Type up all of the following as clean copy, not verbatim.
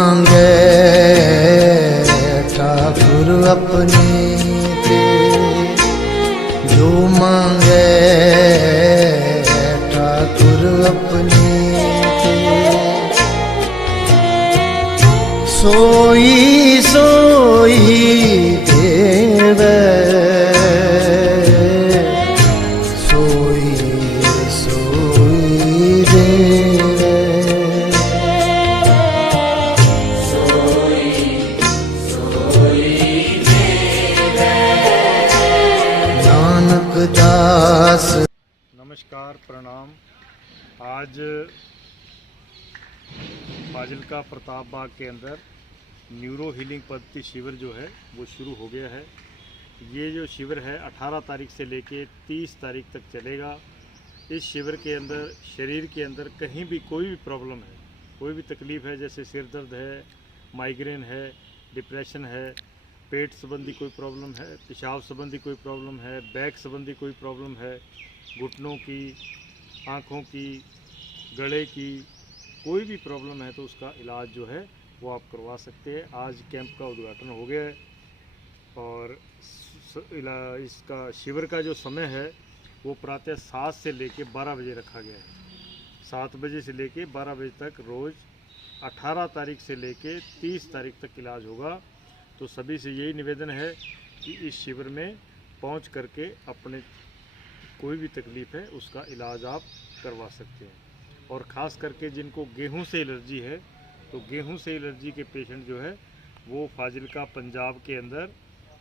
मांगे ठाकुर अपनी ते, जो मांगे ठाकुर अपनी ते, सोई सोई देवे, सोई सोई देवे, सोई सोई देवे, नानक दास। नमस्कार, प्रणाम। आज फाजिलका प्रताप बाग के अंदर न्यूरो हीलिंग पद्धति शिविर जो है वो शुरू हो गया है। ये जो शिविर है 18 तारीख से लेके 30 तारीख तक चलेगा। इस शिविर के अंदर शरीर के अंदर कहीं भी कोई भी प्रॉब्लम है, कोई भी तकलीफ़ है, जैसे सिर दर्द है, माइग्रेन है, डिप्रेशन है, पेट संबंधी कोई प्रॉब्लम है, पेशाब संबंधी कोई प्रॉब्लम है, बैक संबंधी कोई प्रॉब्लम है, घुटनों की, आँखों की, गले की, कोई भी प्रॉब्लम है तो उसका इलाज जो है वो आप करवा सकते हैं। आज कैंप का उद्घाटन हो गया है और इसका शिविर का जो समय है वो प्रातः 7 से लेके 12 बजे रखा गया है। 7 बजे से लेके 12 बजे तक रोज़ 18 तारीख से लेके 30 तारीख तक इलाज होगा। तो सभी से यही निवेदन है कि इस शिविर में पहुंच करके अपने कोई भी तकलीफ़ है उसका इलाज आप करवा सकते हैं। और ख़ास करके जिनको गेहूं से एलर्जी है, तो गेहूं से एलर्जी के पेशेंट जो है वो फाजिलका पंजाब के अंदर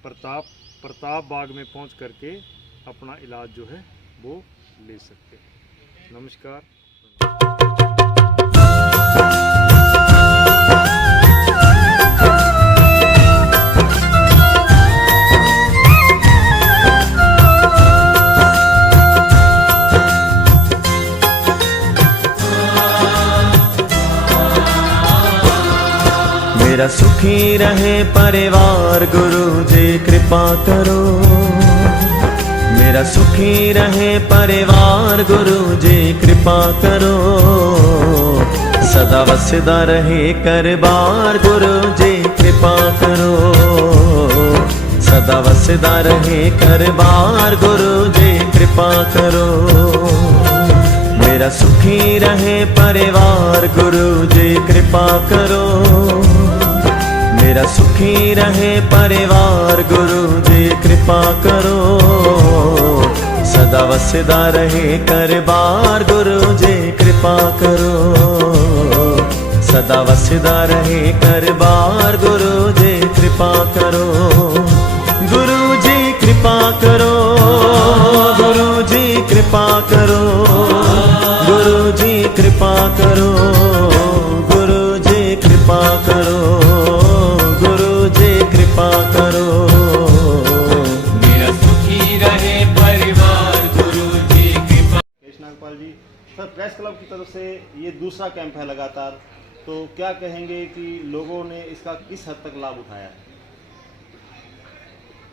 प्रताप बाग में पहुंच करके अपना इलाज जो है वो ले सकते हैं। नमस्कार। मेरा सुखी रहे परिवार, गुरु जी कृपा करो। मेरा सुखी रहे परिवार, गुरु जी कृपा करो। सदा वसदा रहे करबार, गुरु जी कृपा करो। सदा वसदा रहे करबार, गुरु जी कृपा करो। मेरा सुखी रहे परिवार, गुरु जी कृपा करो। मेरा सुखी रहे परिवार, गुरु जी कृपा करो। सदा वसदा रहे करबार, गुरु जी कृपा करो। सदा वसदा रहे करबार, गुरु जी कृपा करो। गुरु जी कृपा करो, गुरु जी कृपा करो, गुरु जी कृपा करो, गुरु जी कृपा करो, गुरु जी कृपा करो। मेरा सुखी रहे परिवार, गुरु जी कृपा। नागपाल जी, सर प्रेस क्लब की तरफ से ये दूसरा कैंप है लगातार, तो क्या कहेंगे कि लोगों ने इसका किस हद तक लाभ उठाया है?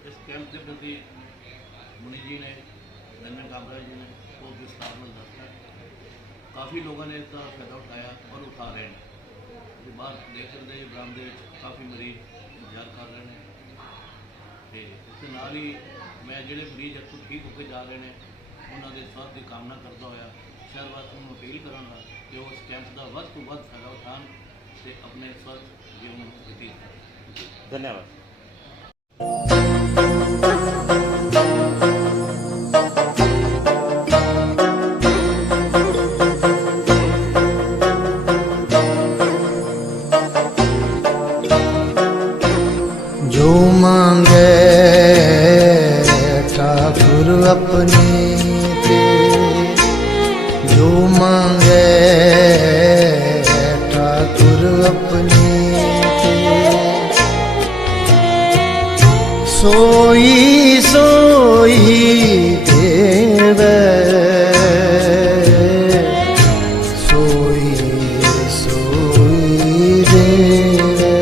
इस कैंप के प्रति मुनि जी ने, धन्य कामराज जी ने बहुत विस्तार में दस्ता, काफ़ी लोगों ने इसका फायदा उठाया और उठा रहे हैं। बाहर देख सकते हैं ब्राह्मण काफ़ी मरीज इंतजार कर रहे हैं। तो उसके नाल ही मैं जोड़े मरीज इतों ठीक होकर जा रहे हैं उन्होंने स्वास्थ्य की कामना करता हुआ शहर वासियों को अपील कराँगा कि वो इस कैंप का वध तो वध फायदा उठान से अपने स्वस्थ जीवन व्यतीत करें। धन्यवाद। जो मांगे ठाकुर अपनी ते, जो मांगे ठाकुर अपनी ते, सोई सोई देवे, सोई सोई देवे,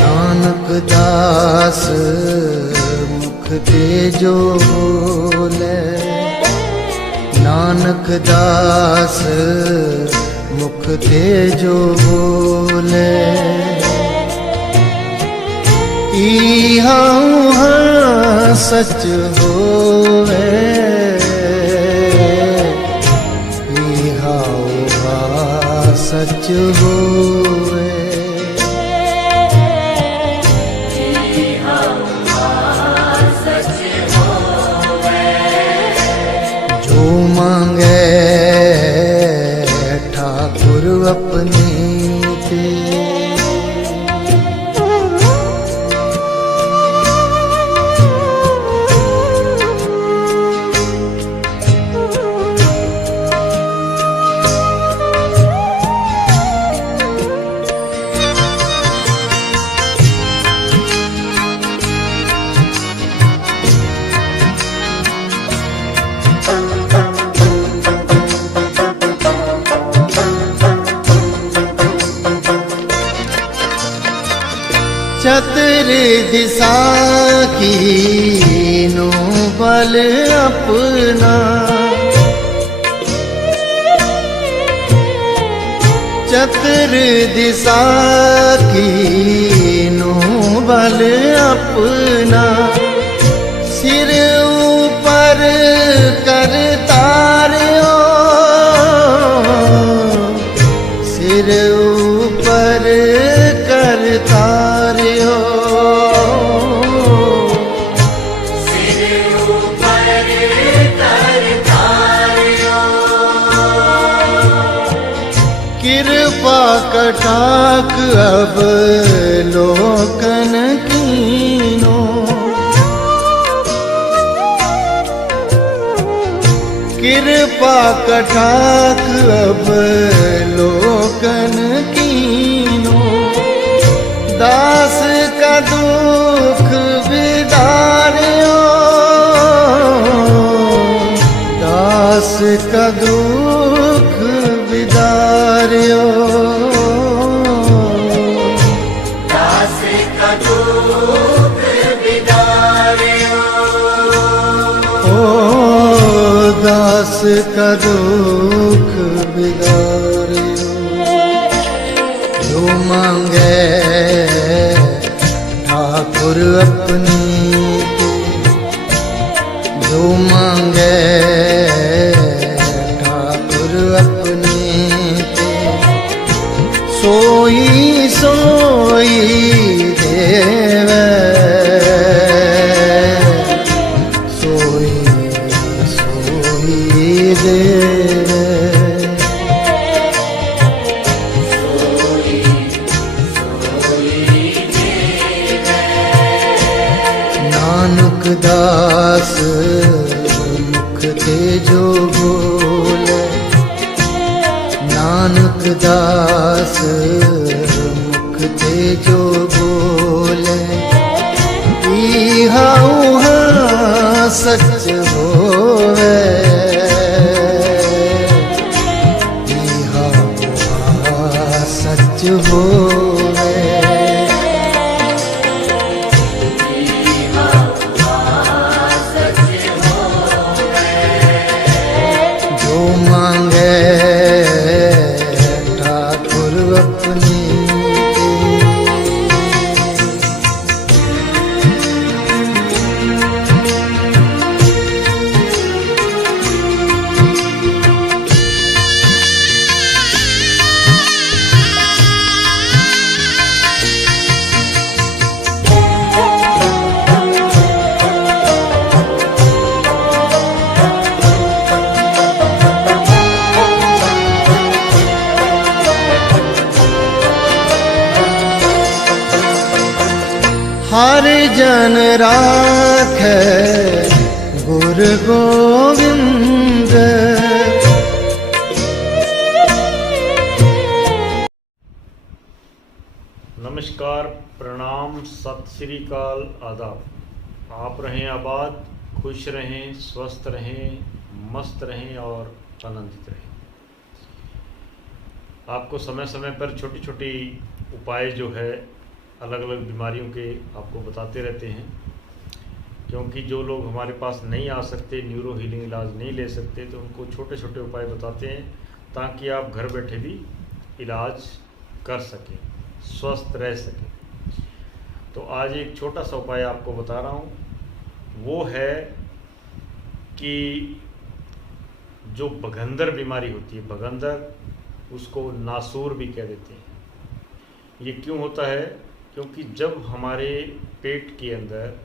नानक दास मुख ते जो बोले, नानक दास मुख ते जो बोले, इहा उहा सच होवे, इहा उहा सच होवे। जो मांगे ठाकुर अपनी ते, चतुर दिशा की नो बल अपना, चतुर दिशा की नो बल अपना, सिर ऊपर कर तारियो, सिर ऊपर कर तारियो, कृपा कटाक अब लोकन कीनो, कृपा कटाक अब लोकन कीनो, दास का दुख विदारियो, दास का दुख विदारियो, दास का दुख विदारियो, ओ दास का दुख विदारियो। जो मांगे ठाकुर अपनी ते, जो मांगे ठाकुर अपनी ते, सोई सोई देवे, सोई सोई देवे। नानक दास मुख ते जो बोले, नानक दास मुख ते जो बोले, इहा उहा सच होवे, इहा उहा सच होवे। जो मांगे ठाकुर अपनी हर जन राखे गुर गोविंद, नमस्कार, प्रणाम, सत श्री अकाल, आदाब। आप रहें आबाद, खुश रहें, स्वस्थ रहें, मस्त रहें और आनंदित रहें। आपको समय समय पर छोटी छोटी उपाय जो है अलग अलग बीमारियों के आपको बताते रहते हैं। क्योंकि जो लोग हमारे पास नहीं आ सकते, न्यूरो हीलिंग इलाज नहीं ले सकते, तो उनको छोटे छोटे उपाय बताते हैं ताकि आप घर बैठे भी इलाज कर सकें, स्वस्थ रह सकें। तो आज एक छोटा सा उपाय आपको बता रहा हूँ, वो है कि जो बगंदर बीमारी होती है, बगंदर, उसको नासूर भी कह देते हैं। ये क्यों होता है? क्योंकि जब हमारे पेट के अंदर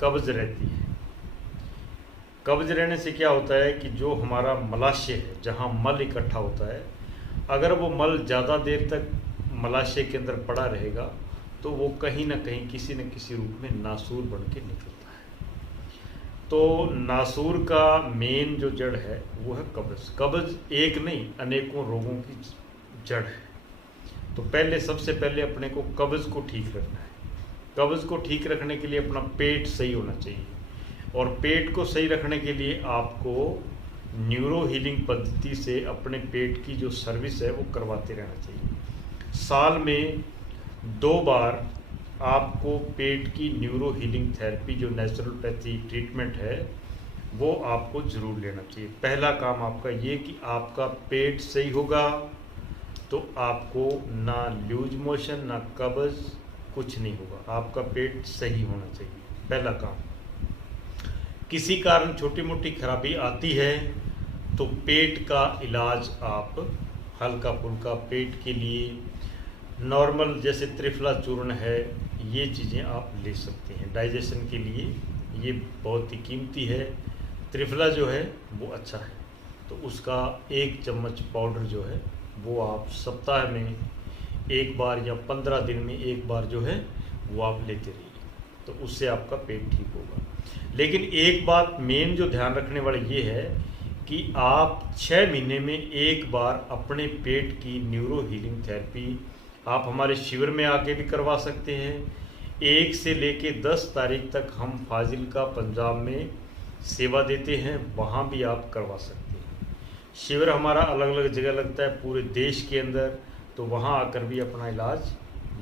कब्ज रहती है, कब्ज रहने से क्या होता है कि जो हमारा मलाशय है, जहाँ मल इकट्ठा होता है, अगर वो मल ज़्यादा देर तक मलाशय के अंदर पड़ा रहेगा तो वो कहीं ना कहीं किसी न किसी रूप में नासूर बन के निकलता है। तो नासूर का मेन जो जड़ है वो है कब्ज। कब्ज एक नहीं, अनेकों रोगों की जड़ है। तो सबसे पहले अपने को कब्ज को ठीक रखना है। कब्ज को ठीक रखने के लिए अपना पेट सही होना चाहिए, और पेट को सही रखने के लिए आपको न्यूरो हीलिंग पद्धति से अपने पेट की जो सर्विस है वो करवाते रहना चाहिए। साल में 2 बार आपको पेट की न्यूरो हीलिंग थेरेपी, जो नेचुरोपैथी ट्रीटमेंट है, वो आपको ज़रूर लेना चाहिए। पहला काम आपका ये कि आपका पेट सही होगा तो आपको ना लूज मोशन, ना कब्ज, कुछ नहीं होगा। आपका पेट सही होना चाहिए, पहला काम। किसी कारण छोटी मोटी खराबी आती है तो पेट का इलाज आप हल्का फुल्का पेट के लिए नॉर्मल, जैसे त्रिफला चूर्ण है, ये चीज़ें आप ले सकते हैं। डाइजेशन के लिए ये बहुत ही कीमती है। त्रिफला जो है वो अच्छा है, तो उसका 1 चम्मच पाउडर जो है वो आप सप्ताह में 1 बार या 15 दिन में 1 बार जो है वो आप लेते रहिए, तो उससे आपका पेट ठीक होगा। लेकिन एक बात मेन जो ध्यान रखने वाली ये है कि आप 6 महीने में 1 बार अपने पेट की न्यूरो हीलिंग थेरेपी आप हमारे शिविर में आके भी करवा सकते हैं। 1 से लेके 10 तारीख तक हम फाजिल्का पंजाब में सेवा देते हैं, वहाँ भी आप करवा सकते हैं। शिविर हमारा अलग अलग जगह लगता है पूरे देश के अंदर, तो वहाँ आकर भी अपना इलाज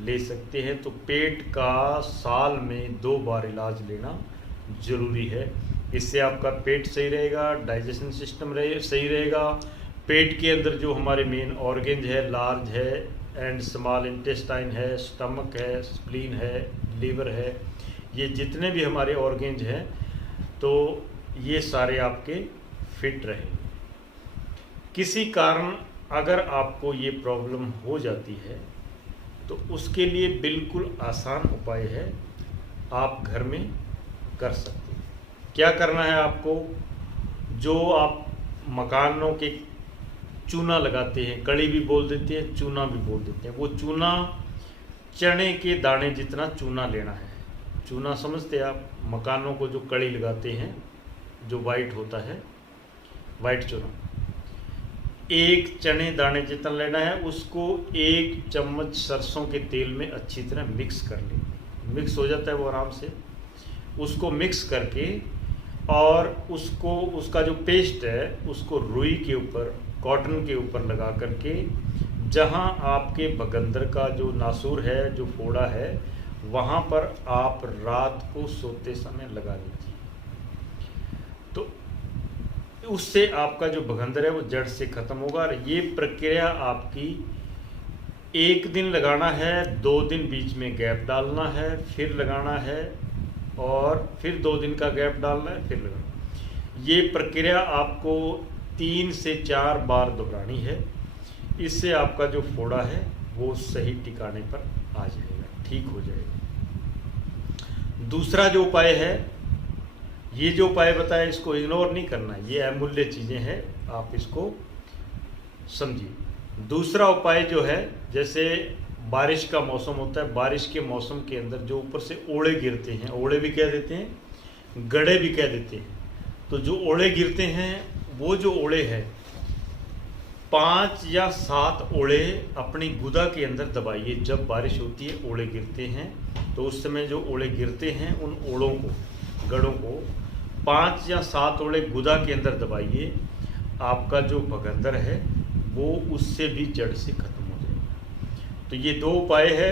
ले सकते हैं। तो पेट का साल में 2 बार इलाज लेना ज़रूरी है। इससे आपका पेट सही रहेगा, डाइजेशन सिस्टम सही रहेगा। पेट के अंदर जो हमारे मेन ऑर्गेन्स है, लार्ज है एंड स्मॉल इंटेस्टाइन है, स्टमक है, स्प्लीन है, लीवर है, ये जितने भी हमारे ऑर्गेन्स हैं, तो ये सारे आपके फिट रहेंगे। किसी कारण अगर आपको ये प्रॉब्लम हो जाती है तो उसके लिए बिल्कुल आसान उपाय है, आप घर में कर सकते हैं। क्या करना है आपको? जो आप मकानों के चूना लगाते हैं, कड़ी भी बोल देते हैं, चूना भी बोल देते हैं, वो चूना चने के दाने जितना चूना लेना है। चूना समझते हैं आप? मकानों को जो कड़ी लगाते हैं, जो वाइट होता है, वाइट चूना, 1 चने दाने जितना लेना है। उसको 1 चम्मच सरसों के तेल में अच्छी तरह मिक्स कर लें। मिक्स हो जाता है वो आराम से। उसको मिक्स करके और उसको, उसका जो पेस्ट है, उसको रुई के ऊपर, कॉटन के ऊपर लगा करके, जहाँ आपके बगंदर का जो नासूर है, जो फोड़ा है, वहाँ पर आप रात को सोते समय लगा लीजिए। तो उससे आपका जो बगंदर है वो जड़ से ख़त्म होगा। और ये प्रक्रिया आपकी 1 दिन लगाना है, 2 दिन बीच में गैप डालना है, फिर लगाना है, और फिर 2 दिन का गैप डालना है, फिर लगाना। ये प्रक्रिया आपको 3 से 4 बार दोहरानी है। इससे आपका जो फोड़ा है वो सही ठिकाने पर आ जाएगा, ठीक हो जाएगा। दूसरा जो उपाय है, ये जो उपाय बताया इसको इग्नोर नहीं करना, ये अमूल्य चीज़ें हैं, आप इसको समझिए। दूसरा उपाय जो है, जैसे बारिश का मौसम होता है, बारिश के मौसम के अंदर जो ऊपर से ओले गिरते हैं, ओले भी कह देते हैं, गड़े भी कह देते हैं, तो जो ओले गिरते हैं, वो जो ओले हैं 5 या 7 ओले अपनी गुदा के अंदर दबाइए। जब बारिश होती है, ओले गिरते हैं, तो उस समय जो ओले गिरते हैं, उन ओलों को, गड़ों को 5 या 7 ओले गुदा के अंदर दबाइए। आपका जो बगंदर है वो उससे भी जड़ से खत्म हो जाएगा। तो ये 2 उपाय है,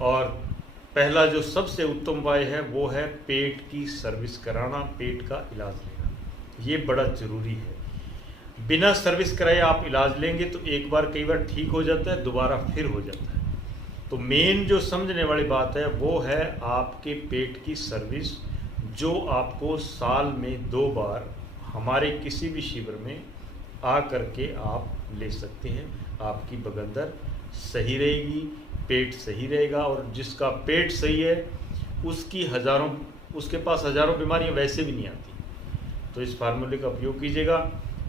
और पहला जो सबसे उत्तम उपाय है वो है पेट की सर्विस कराना, पेट का इलाज लेना। ये बड़ा ज़रूरी है। बिना सर्विस कराए आप इलाज लेंगे तो एक बार कई बार ठीक हो जाता है, दोबारा फिर हो जाता है। तो मेन जो समझने वाली बात है वो है आपके पेट की सर्विस, जो आपको साल में 2 बार हमारे किसी भी शिविर में आ करके आप ले सकते हैं। आपकी बगंदर सही रहेगी, पेट सही रहेगा, और जिसका पेट सही है उसके पास हज़ारों बीमारियां वैसे भी नहीं आती। तो इस फार्मूले का उपयोग कीजिएगा।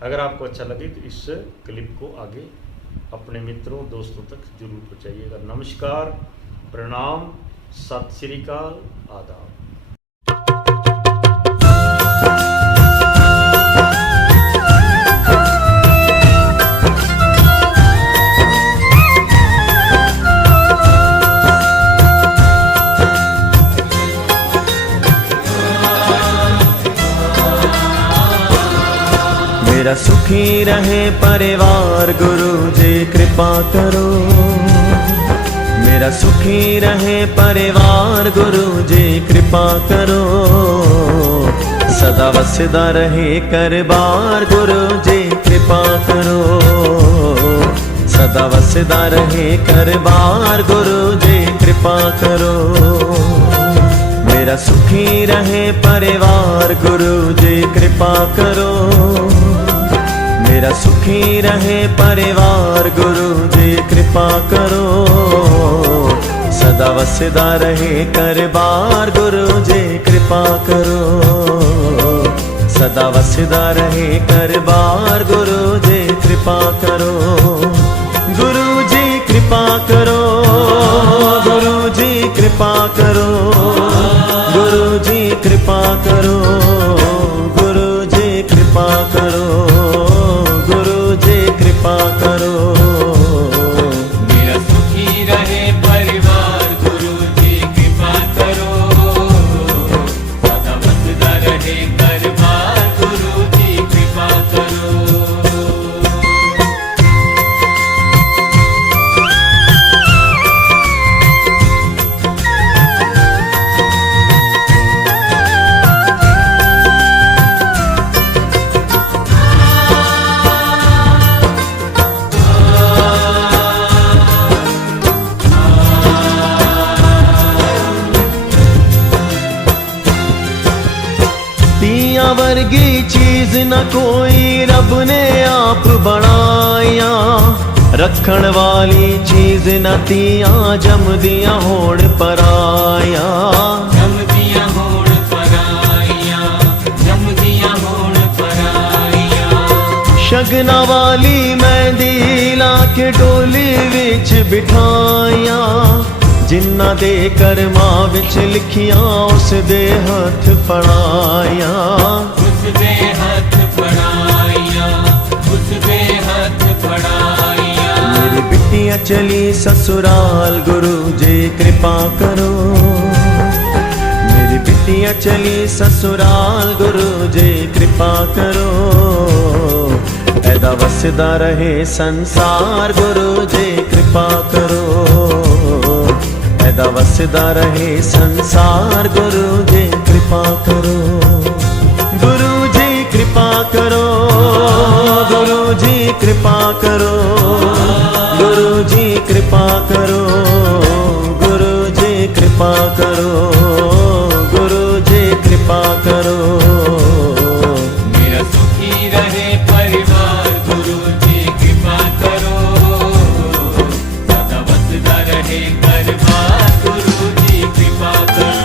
अगर आपको अच्छा लगे तो इस क्लिप को आगे अपने मित्रों दोस्तों तक जरूर पहुँचाइएगा। नमस्कार, प्रणाम, सत श्री अकाल, आदाब। मेरा सुखी रहे परिवार, गुरु जी कृपा करो। मेरा सुखी रहे परिवार, गुरु जी कृपा करो। सदा वसदा रहे करबार, गुरु जी कृपा करो। सदा वसदा रहे करबार, गुरु जी कृपा करो। मेरा सुखी रहे परिवार, गुरु जी कृपा करो। मेरा सुखी रहे परिवार, गुरु जी कृपा करो। सदा वसदा रहे करबार, गुरु जी कृपा करो। सदा वसदा रहे करबार, गुरु जी कृपा करो। गुरु जी कृपा करो, गुरु जी कृपा करो। गुरु जी कृपा करो, गुरु जी कृपा करो। गुरु जी कृपा करो। मेरा सुखी रहे परिवार, गुरु जी कृपा करो। सदा वसदा रहे करबार, गुरु जी कृपा करो। तियां वर्गी चीज न कोई रब ने आप बनाया। रखण वाली चीज न तियां जमदियां होण पराया। जमदियां होण पराइया, जमदियां होण पराइया। शगना वाली मेहंदी ला के डोली विच बिठाया। जिन्ना दे करमां विच लिखियां उस दे हथ फड़ाया। उस दे हाथ पढ़ाइया, उस दे हाथ पढ़ाइया। मेरी बिटिया चली ससुराल, गुरु जी कृपा करो। मेरी बिटिया चली ससुराल, गुरु जी कृपा करो। ऐदा वसदा रहे संसार, गुरु जी कृपा करो। ऐदा वसदा रहे संसार, गुरु जी कृपा करो। गुरु जी कृपा करो, गुरु जी कृपा करो। गुरु जी कृपा करो, गुरु जी कृपा करो। गुरु जी कृपा करो। मेरा सुखी रहे परिवार, गुरु जी कृपा करो। सदा वसदा रहे करबार, गुरु जी कृपा करो।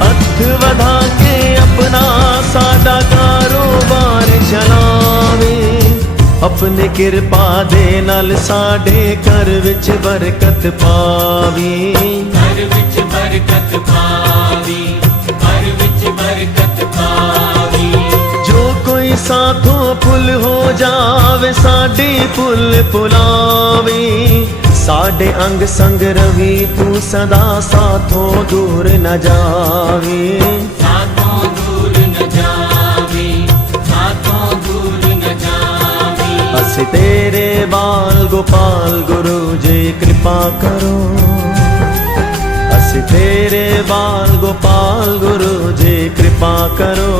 हथ वधा के अपना सादा कारोबार चलावे। अपने कृपा दे नाल साडे घर विच बरकत पावी। घर विच बरकत पावी, घर विच बरकत पावी। जो कोई साथों पुल हो जावे, ਵੇ ਸਾਡੇ ਪੁੱਲ ਪੁਲਾਵੇ, ਸਾਡੇ ਅੰਗ ਸੰਗ ਰਵੀ ਤੂੰ ਸਦਾ ਸਾਥੋਂ ਦੂਰ न जावे। साथों दूर न जावे, साथों दूर न जावे। ਅਸੀਂ तेरे बाल गोपाल गुरु जी कृपा करो, ਅਸੀਂ तेरे बाल गोपाल गुरु जी कृपा करो।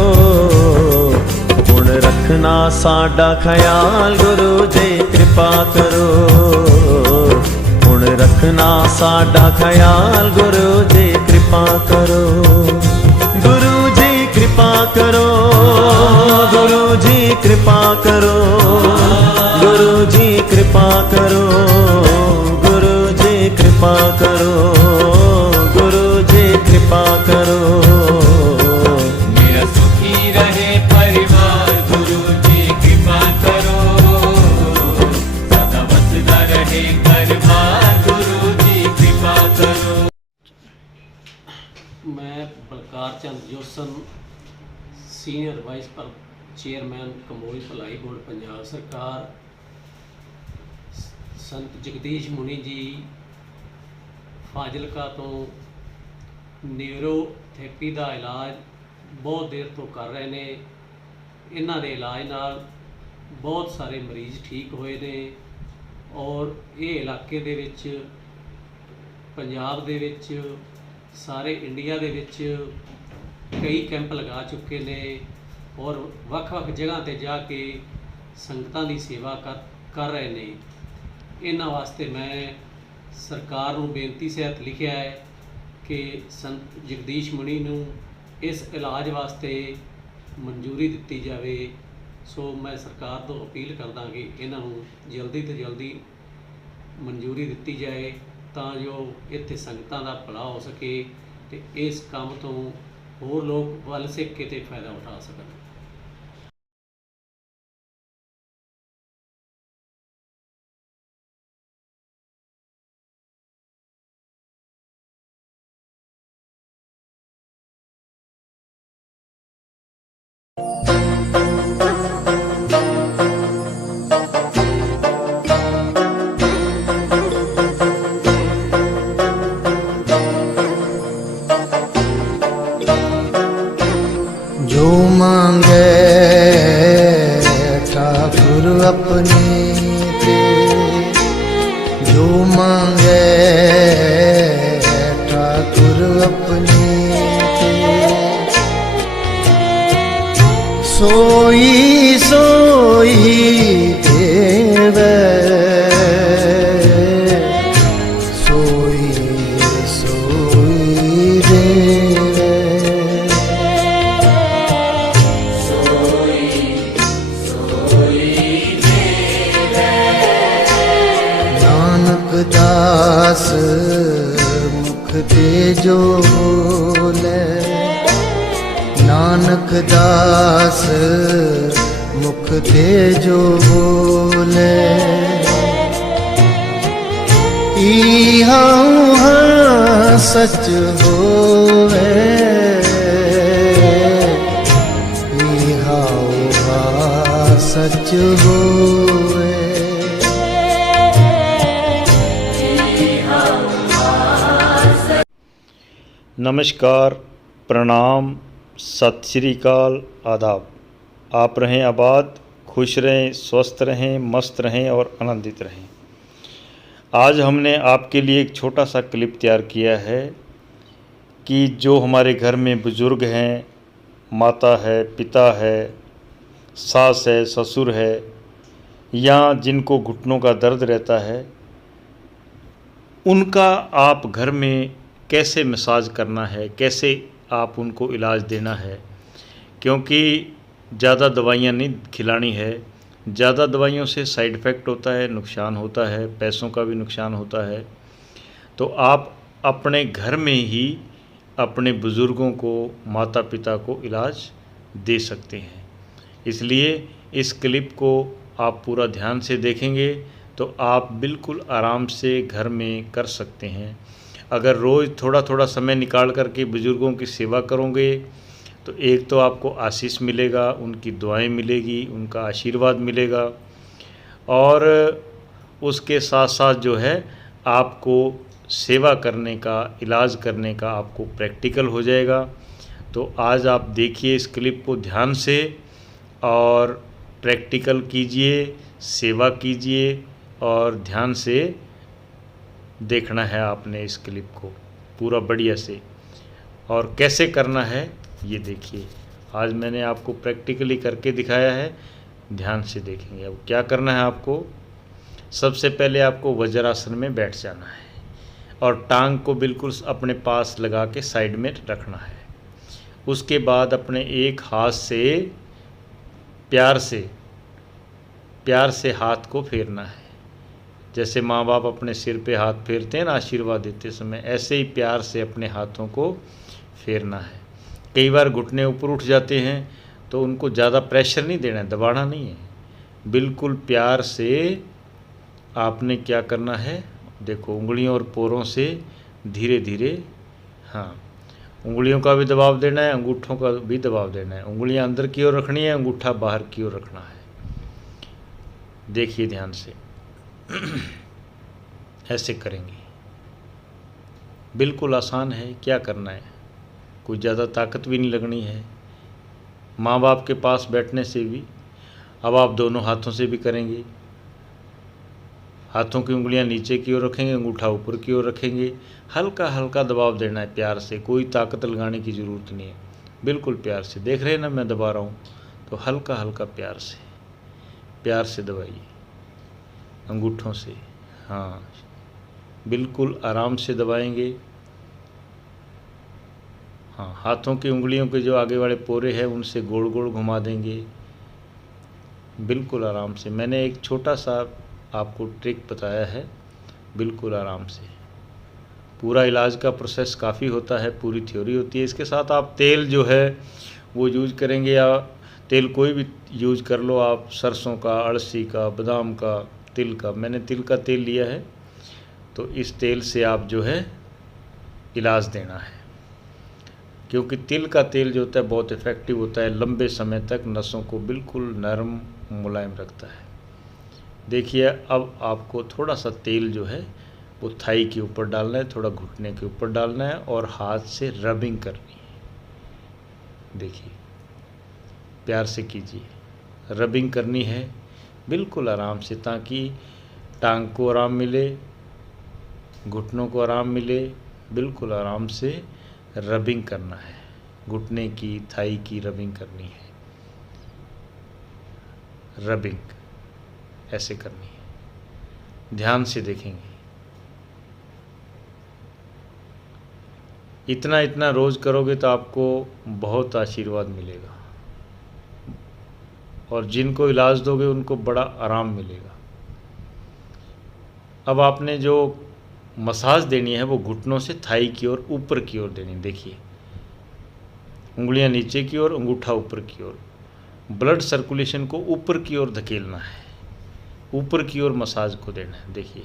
ਹੁਣ ਰੱਖਣਾ ਸਾਡਾ ਖਿਆਲ ਗੁਰੂ ਜੀ कृपा करो, ਹੁਣ ਰੱਖਣਾ ਸਾਡਾ ਖਿਆਲ ਗੁਰੂ ਜੀ कृपा करो। गुरु जी कृपा करो, गुरु जी कृपा करो, गुरु जी कृपा करो, गुरु जी कृपा करो, गुरु जी कृपा करो। मेरा सुखी रहे परिवार गुरु जी कृपा करो, सदा बसदा रहे घर-बार गुरु जी कृपा करो। मैं बलकार चंद जोसन सीनियर वाइस चेयरमैन कमोई भलाई बोर्ड पंजाब सरकार, संत जगदीश मुनि जी फाजिलका तो न्यूरोथेरेपी का इलाज बहुत देर तो कर रहे ने। इन्हां दे इलाज नाल बहुत सारे मरीज़ ठीक होए ने और ये इलाके दे विच पंजाब दे विच सारे इंडिया दे विच कई कैंप लगा चुके ने और वख-वख जगह ते जाके संगतां दी सेवा कर रहे ने। इन्हां वास्ते मैं सरकार नूं बेनती सहित लिखिया है कि संत जगदीश मुनि नूं इस इलाज वास्ते मंजूरी दित्ती जावे। सो मैं सरकार तो अपील करदा कि इन्हां नूं जल्दी तो जल्दी मंजूरी दित्ती जाए ਤਾਂ ਜੋ ਇੱਥੇ ਸੰਗਤਾਂ ਦਾ ਭਲਾ ਹੋ ਸਕੇ ਤੇ ਇਸ ਕੰਮ ਤੋਂ ਹੋਰ ਲੋਕ ਵੱਲ ਸਿੱਖ ਕੇ ਤੇ ਫਾਇਦਾ ਉਠਾ ਸਕਣ। जो मांगे ठाकुर अपने ते, जो मांगे ठाकुर अपने ते, सोई सोई देवे, सोई सोई देवे। नानक दास मुख ते जो बोले, नानक दास मुख ते जो बोले, इहा सच होवे, इहा सच होवे। नमस्कार, प्रणाम, सत श्री अकाल, आदाब। आप रहें आबाद, खुश रहें, स्वस्थ रहें, मस्त रहें और आनंदित रहें। आज हमने आपके लिए एक छोटा सा क्लिप तैयार किया है कि जो हमारे घर में बुज़ुर्ग हैं, माता है, पिता है, सास है, ससुर है, या जिनको घुटनों का दर्द रहता है, उनका आप घर में कैसे मसाज करना है, कैसे आप उनको इलाज देना है। क्योंकि ज़्यादा दवाइयाँ नहीं खिलानी है, ज़्यादा दवाइयों से साइड इफ़ेक्ट होता है, नुकसान होता है, पैसों का भी नुकसान होता है। तो आप अपने घर में ही अपने बुज़ुर्गों को, माता पिता को इलाज दे सकते हैं। इसलिए इस क्लिप को आप पूरा ध्यान से देखेंगे तो आप बिल्कुल आराम से घर में कर सकते हैं। अगर रोज़ थोड़ा थोड़ा समय निकाल कर के बुज़ुर्गों की सेवा करोगे तो एक तो आपको आशीष मिलेगा, उनकी दुआएं मिलेगी, उनका आशीर्वाद मिलेगा। और उसके साथ साथ जो है आपको सेवा करने का, इलाज करने का आपको प्रैक्टिकल हो जाएगा। तो आज आप देखिए इस क्लिप को ध्यान से और प्रैक्टिकल कीजिए, सेवा कीजिए और ध्यान से देखना है आपने इस क्लिप को पूरा बढ़िया से। और कैसे करना है ये देखिए, आज मैंने आपको प्रैक्टिकली करके दिखाया है, ध्यान से देखेंगे। अब क्या करना है आपको, सबसे पहले आपको वज्रासन में बैठ जाना है और टांग को बिल्कुल अपने पास लगा के साइड में रखना है। उसके बाद अपने एक हाथ से प्यार से हाथ को फेरना है। जैसे माँ बाप अपने सिर पे हाथ फेरते हैं ना आशीर्वाद देते समय, ऐसे ही प्यार से अपने हाथों को फेरना है। कई बार घुटने ऊपर उठ जाते हैं तो उनको ज़्यादा प्रेशर नहीं देना है, दबाना नहीं है, बिल्कुल प्यार से आपने क्या करना है, देखो उंगलियों और पोरों से धीरे धीरे, हाँ उंगलियों का भी दबाव देना है, अंगूठों का भी दबाव देना है। उंगलियां अंदर की ओर रखनी है, अंगूठा बाहर की ओर रखना है। देखिए ध्यान से ऐसे करेंगे, बिल्कुल आसान है। क्या करना है, कोई ज़्यादा ताकत भी नहीं लगनी है। माँ बाप के पास बैठने से भी, अब आप दोनों हाथों से भी करेंगे। हाथों की उंगलियां नीचे की ओर रखेंगे, अंगूठा ऊपर की ओर रखेंगे। हल्का हल्का दबाव देना है प्यार से, कोई ताकत लगाने की ज़रूरत नहीं है, बिल्कुल प्यार से। देख रहे हैं ना मैं दबा रहा हूँ, तो हल्का हल्का प्यार से दबाइए अंगूठों से, हाँ बिल्कुल आराम से दबाएंगे। हाँ, हाथों की उंगलियों के जो आगे वाले पोरे हैं उनसे गोल गोल घुमा देंगे, बिल्कुल आराम से। मैंने एक छोटा सा आपको ट्रिक बताया है, बिल्कुल आराम से। पूरा इलाज का प्रोसेस काफ़ी होता है, पूरी थ्योरी होती है। इसके साथ आप तेल जो है वो यूज करेंगे, या तेल कोई भी यूज कर लो आप, सरसों का, अड़सी का, बादाम का, तिल का। मैंने तिल का तेल लिया है, तो इस तेल से आप जो है इलाज देना है, क्योंकि तिल का तेल जो होता है बहुत इफ़ेक्टिव होता है, लंबे समय तक नसों को बिल्कुल नरम मुलायम रखता है। देखिए अब आपको थोड़ा सा तेल जो है वो थाई के ऊपर डालना है, थोड़ा घुटने के ऊपर डालना है और हाथ से रबिंग करनी है। देखिए प्यार से कीजिए, रबिंग करनी है बिल्कुल आराम से, ताकि टांग को आराम मिले, घुटनों को आराम मिले। बिल्कुल आराम से रबिंग करना है, घुटने की, थाई की रबिंग करनी है। रबिंग ऐसे करनी है, ध्यान से देखेंगे। इतना इतना रोज करोगे तो आपको बहुत आशीर्वाद मिलेगा, और जिनको इलाज दोगे उनको बड़ा आराम मिलेगा। अब आपने जो मसाज देनी है वो घुटनों से थाई की ओर, ऊपर की ओर देनी। देखिए उंगलियां नीचे की ओर, अंगूठा ऊपर की ओर। ब्लड सर्कुलेशन को ऊपर की ओर धकेलना है, ऊपर की ओर मसाज को देना है। देखिए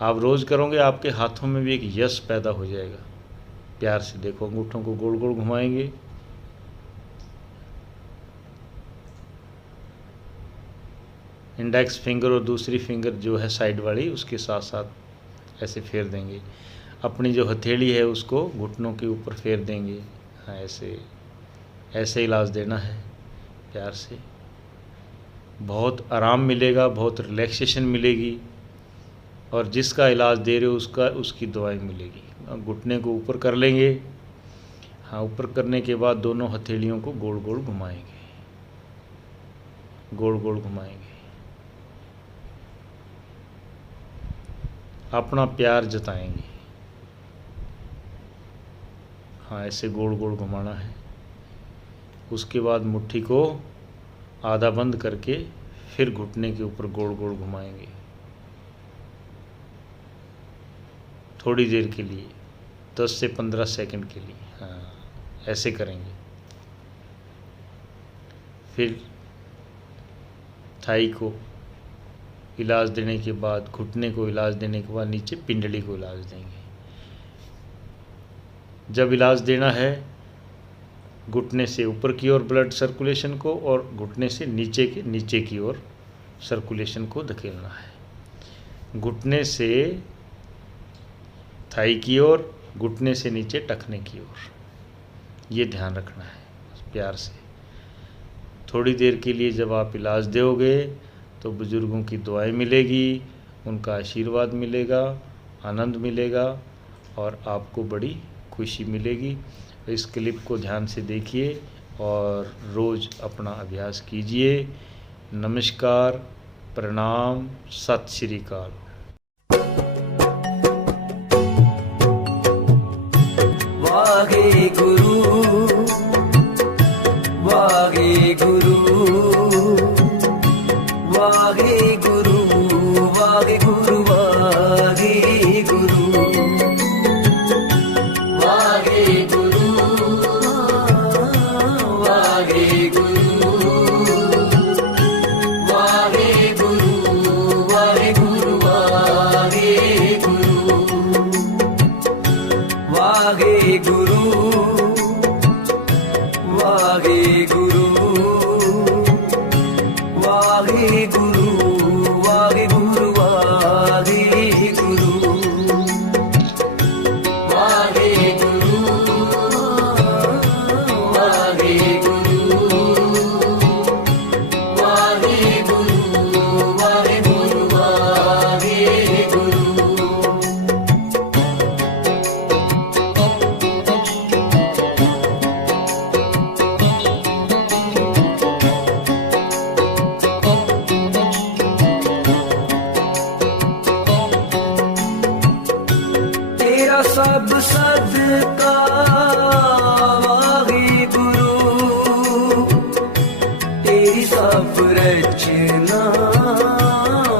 आप रोज़ करोगे, आपके हाथों में भी एक यश पैदा हो जाएगा। प्यार से देखो, अंगूठों को गोल गोल घुमाएंगे, इंडेक्स फिंगर और दूसरी फिंगर जो है साइड वाली उसके साथ साथ ऐसे फेर देंगे। अपनी जो हथेली है उसको घुटनों के ऊपर फेर देंगे। हाँ, ऐसे इलाज देना है प्यार से। बहुत आराम मिलेगा, बहुत रिलैक्सेशन मिलेगी, और जिसका इलाज दे रहे हो उसकी दवाई मिलेगी। घुटने को ऊपर कर लेंगे। हाँ, ऊपर करने के बाद दोनों हथेलियों को गोल गोल घुमाएंगे, गोल गोल घुमाएंगे। अपना प्यार जताएंगे। हाँ, ऐसे गोल गोल घुमाना है। उसके बाद मुट्ठी को आधा बंद करके फिर घुटने के ऊपर गोल गोल घुमाएंगे थोड़ी देर के लिए, 10 से 15 सेकंड के लिए। हाँ, ऐसे करेंगे। फिर थाई को इलाज देने के बाद, घुटने को इलाज देने के बाद नीचे पिंडली को इलाज देंगे। जब इलाज देना है घुटने से ऊपर की ओर ब्लड सर्कुलेशन को, और घुटने से नीचे की ओर सर्कुलेशन को धकेलना है। घुटने से थाई की ओर, घुटने से नीचे टखने की ओर, ये ध्यान रखना है प्यार से। थोड़ी देर के लिए जब आप इलाज दोगे तो बुज़ुर्गों की दुआएं मिलेगी, उनका आशीर्वाद मिलेगा, आनंद मिलेगा और आपको बड़ी खुशी मिलेगी। इस क्लिप को ध्यान से देखिए और रोज़ अपना अभ्यास कीजिए। नमस्कार, प्रणाम, सत श्री अकाल। वाहे गुरु, वाहे गुरु, वाहे गुरु, वाहे गुरु, वाहे गुरु, वाहे गुरु, वाहे गुरु, वाहे गुरु, वाहे गुरु, वाहे गुरु, वाहे गुरु, वाहे गुरु, वाहे गुरु, वाहे गुरु, वाहे गुरु, वाहे गुरु, वाहे गुरु, वाहे गुरु, वाहे गुरु। तेरा सब सदका वाहे गुरु, तेरी सब रचना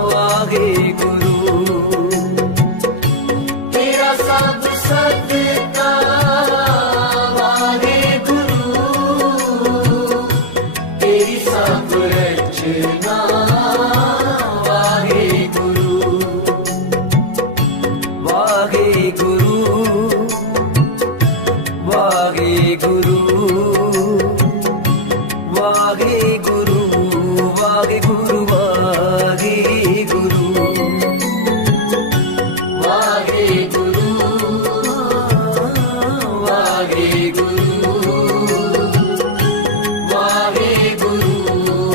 वाहे गुरु, तेरा सब सदका वाहे गुरु, तेरी सब रचना वाहे गुरु, वाहे गुरु, वाहे गुरु, वाहे गुरु, वाहे गुरु, वाहे गुरु, वाहे गुरु, वाहे गुरु, वाहे गुरु,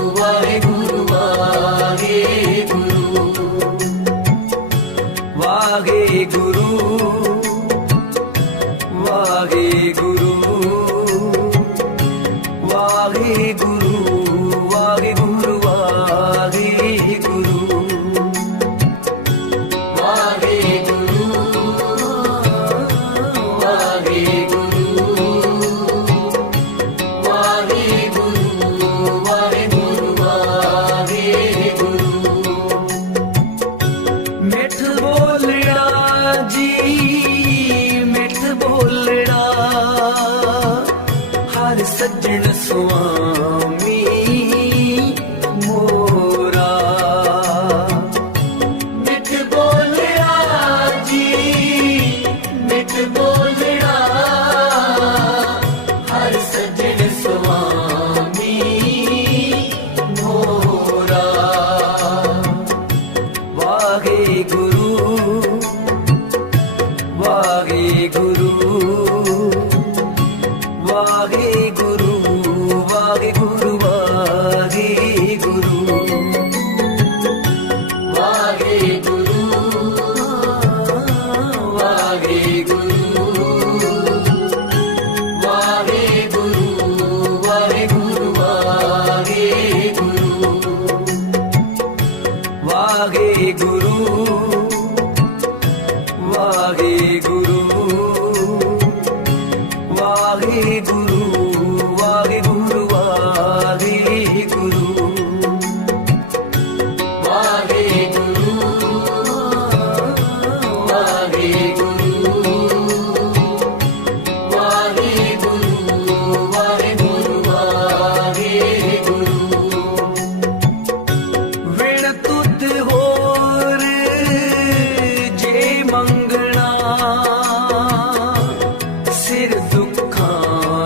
वाहे गुरु, वाहे गुरु, वाहे गुरु, वाहे गुरु, वाहे गुरु, वाहे गुरु, वाहे गुरु, वाहे गुरु, वाहे गुरु, वाहे गुरु, वाहे गुरु। मिठ बोलना जी, मिठ बोलना, हर सज्जन स्वामी मोरा, मिठ बोलना जी, मिठ बोलना, हर सज्जन स्वामी मोरा। वाहे गुरु, वाहे गुरु, वाहे गुरु, वाहे गुरु, वाहे गुरु, वाहे गुरु, वाहे गुरु, वाहे गुरु, वाहे गुरु, वाहे गुरु, वाहे गुरु, वाहे गुरु, वाहे गुरु, वाहे गुरु, वाहे गुरु, वाहे गुरु, वाहे गुरु, वाहे गुरु, वाहे गुरु। विण तुध होर जे मंगना, सिर दुखां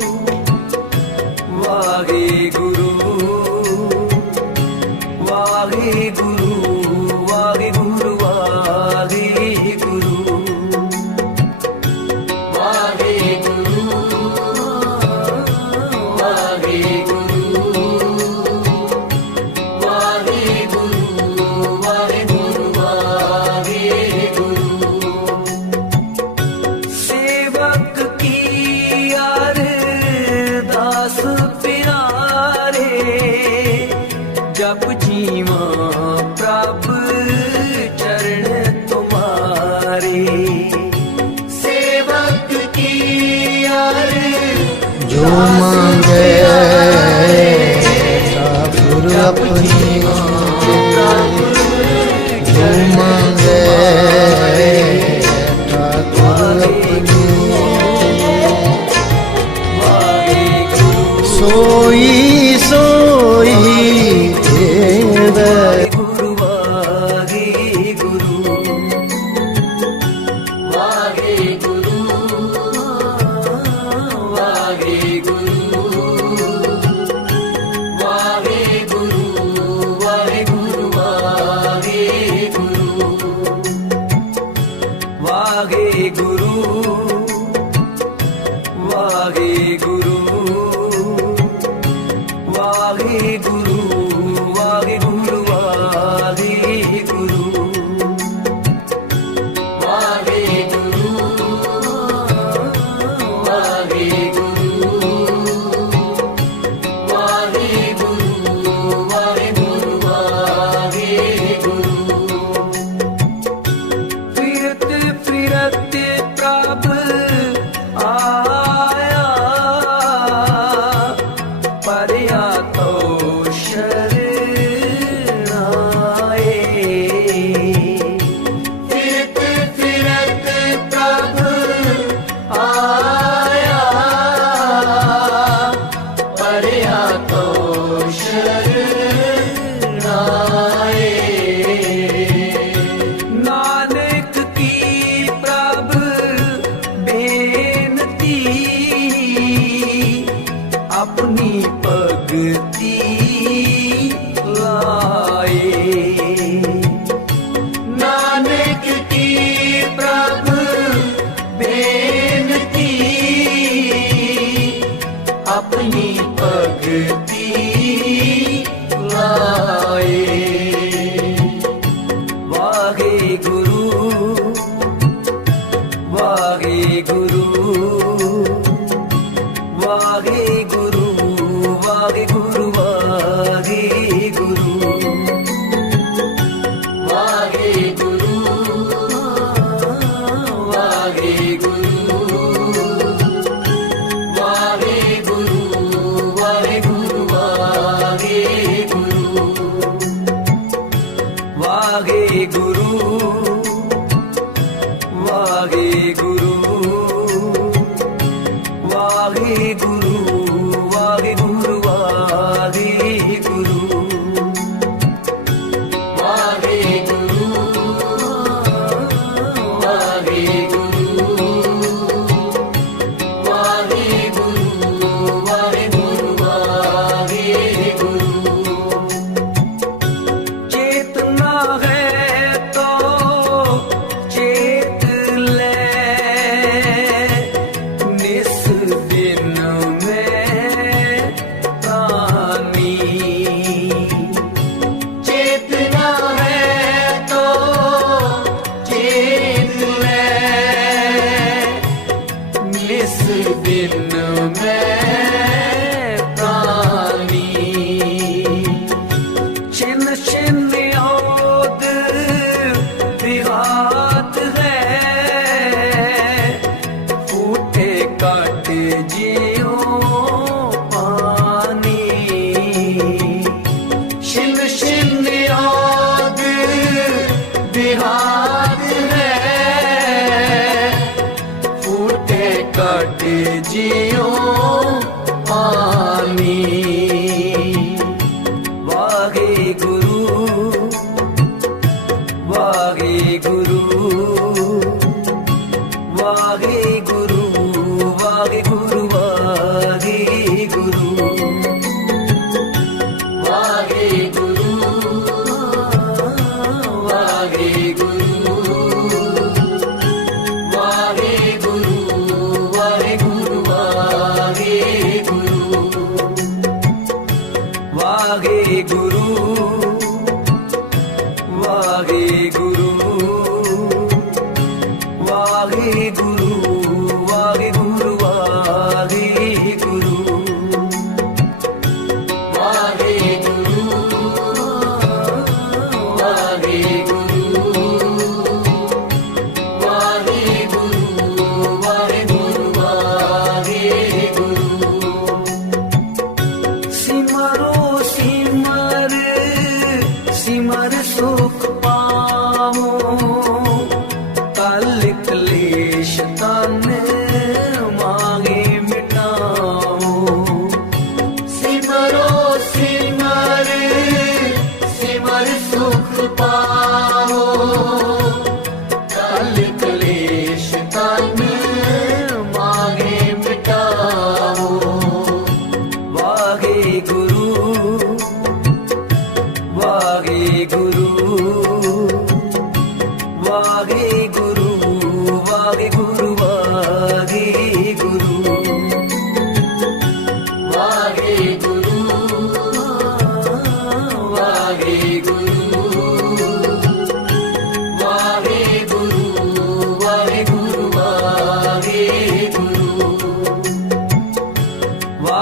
जो मांगे ठाकुर अपनी, जो मांगे ठाकुर अपनी, सोई सोई देवे।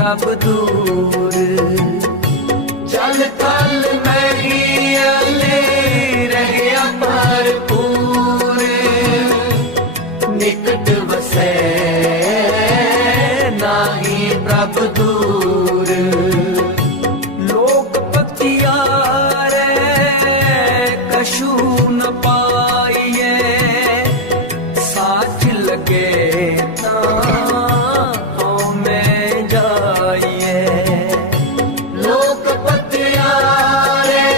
प्रभ दूर जल थल मैगी अले रहिया भरपूर निकट वसै नाही प्रभ दूर लोक पतियारे कशु न पाइए साच लगे मैं जाइए लोक पतियारे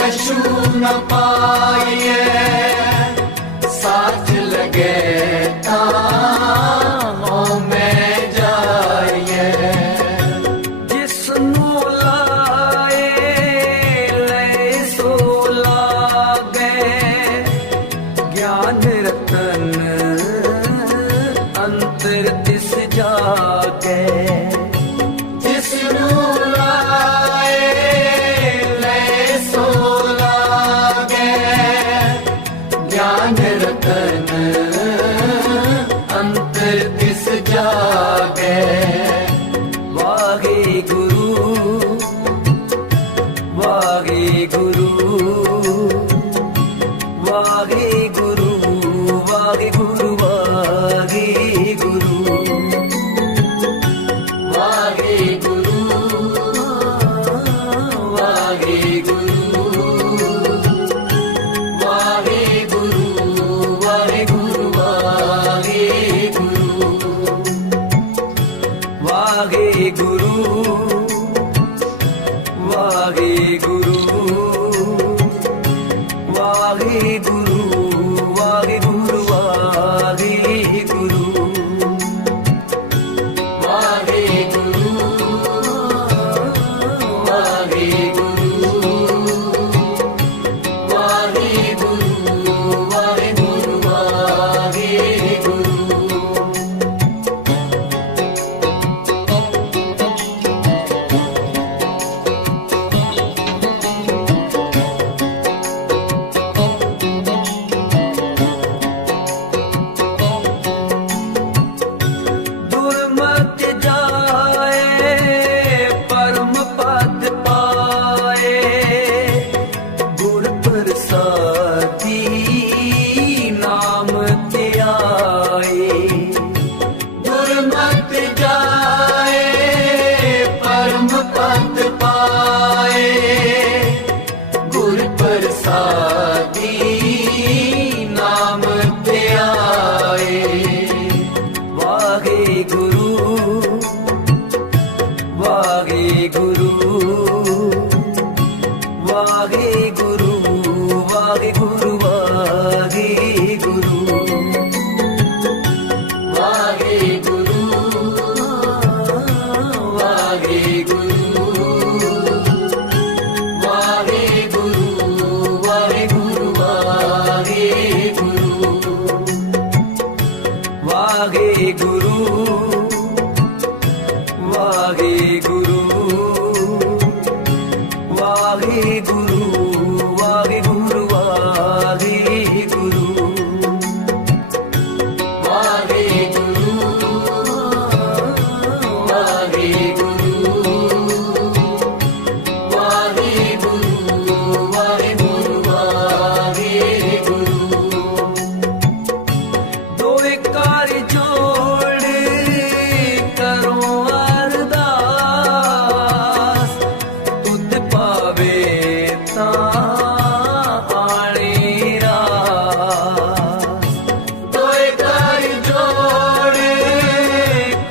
कशु न पाइए साच लगे मैं जाइए जिसनु लाए ले सो लागे ज्ञान रतन अंतर तिस जागे जिसनु लाए ले सो लागे ज्ञान रतन अंतर तिस जागे वाहे गुरु वाहे गुरु वाहे गुरु वाहे गुरु वाहे गुरु वाहे गुरु वाहे गुरु वाहे गुरु वाहे गुरु वाहे गुरु वाहे गुरु वाहे गुरु वाहे गुरु वाहे गुरु वाहे गुरु वाहे गुरु वाहे गुरु वाहे गुरु वाहे गुरु दुर्मत जाए परम पद पाए गुर प्रसादी नाम त्याए दुर्मत जाए परम पद पाए गुर प्रसादी नाम त्याए वाहे गुरु वाहे गुरु वाहे गुरु वाहे गुरु वाहे गुरु वाहे गुरु वाहे गुरु वाहे गुरु वाहे गुरु वाहे गुरु वाहे गुरु वाहे गुरु वाहे गुरु वाहे गुरु वाहे गुरु वाहे गुरु वाहे गुरु वाहे गुरु वाहे गुरु दो कार जोड़ करो अरदास तुद पावे आणे रास दो कार जोड़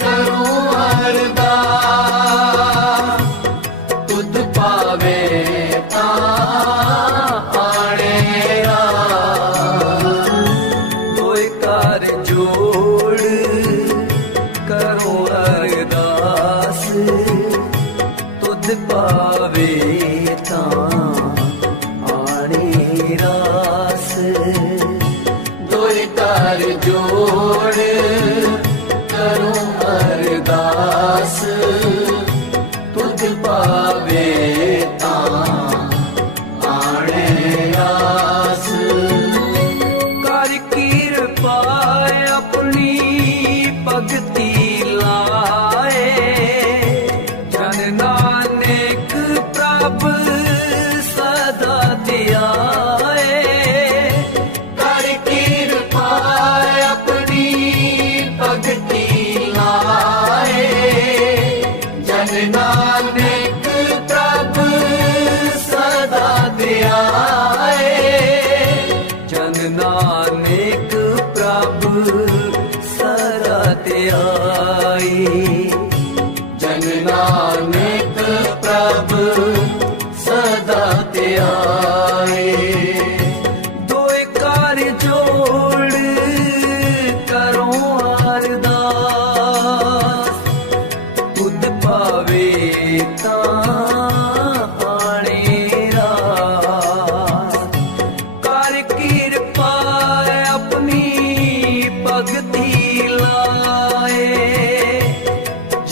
करो अरदास तुद पावे आणे रास दो कार जोड़ करो अरदास तुद पावे आणे रास दो कार जोड़ करो अरदास तुद पावे आणे रास कर कृपा अपनी भगति लाए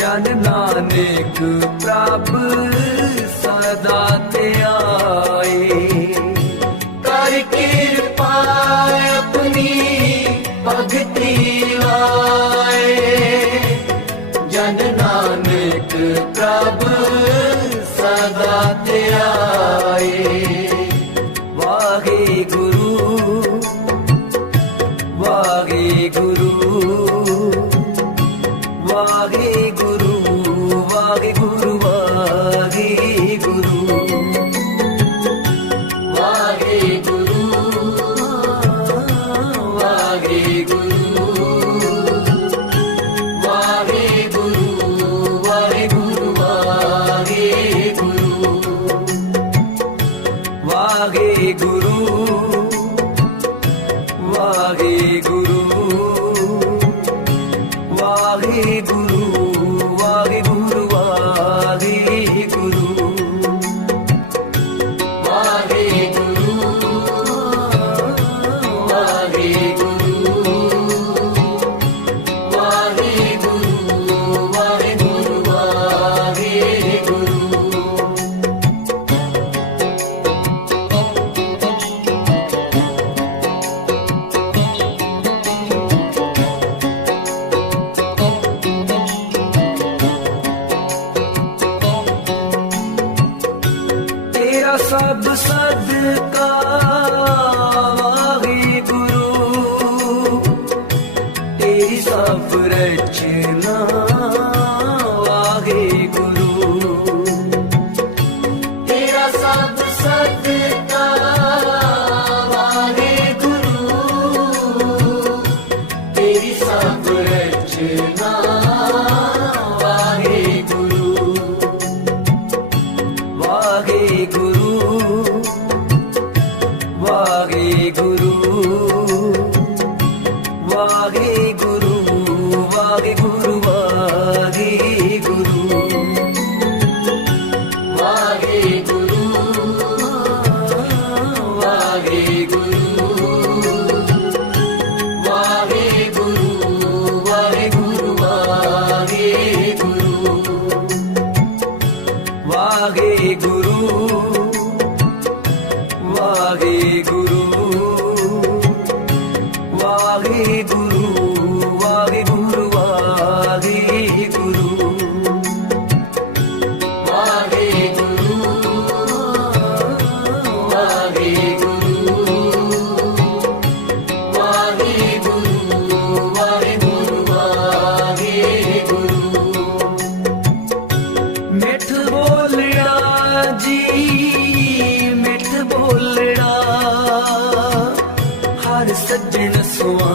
ਜਨ ਨਾਨਕ ਪ੍ਰਭ ਸਦਾ ਧਿਆਏ। ਕਰ ਕਿਰਪਾ ਆਪਣੀ ਭਗਤੀ ਲਾਏ, ਜਨ ਨਾਨਕ ਪ੍ਰਭ ਸਦਾ ਧਿਆਏ। ਵਾਹਿਗੁਰੂ ਵਾਹਿਗੁਰੂ ਵਾਹਿਗੁਰੂ ਵਾਹਿਗੁਰੂ ਵਾਹਿਗੁਰੂ ਵਾਹਿਗੁਰੂ ਵਾਹਿਗੁਰੂ ਵਾਹਿਗੁਰੂ ਵਾਹਿਗੁਰੂ ਵਾਹਿਗੁਰੂ ਵਾਹਿਗੁਰੂ ਤੇਰਾ ਸਭ ਸਦਕਾ ਵਾਹਿਗੁਰੂ, ਤੇਰੀ ਸਭ ਰਚਨਾ ਵਾਹਿਗੁਰੂ, ਤੇਰਾ ਸਭ ਸਦਕਾ ਵਾਹਿਗੁਰੂ, ਤੇਰੀ ਸਭ ਰਚਨਾ ਵਾਹਿਗੁਰੂ, ਵਾਹਿਗੁਰੂ ਵਾਹਿਗੁਰੂ ਵਾਹਿਗੁਰੂ ਵਾਹਿਗੁਰੂ ਵਾਹਿਗੁਰੂ ਵਾਹਿਗੁਰੂ ਵਾਹਿਗੁਰੂ ਵਾਹਿਗੁਰੂ ਵਾਹਿਗੁਰੂ ਮਿੱਠ ਬੋਲਣਾ ਜੀ ਮਿੱਠ ਬੋਲਣਾ, ਹਰ ਸੱਜਣ ਸੁਆ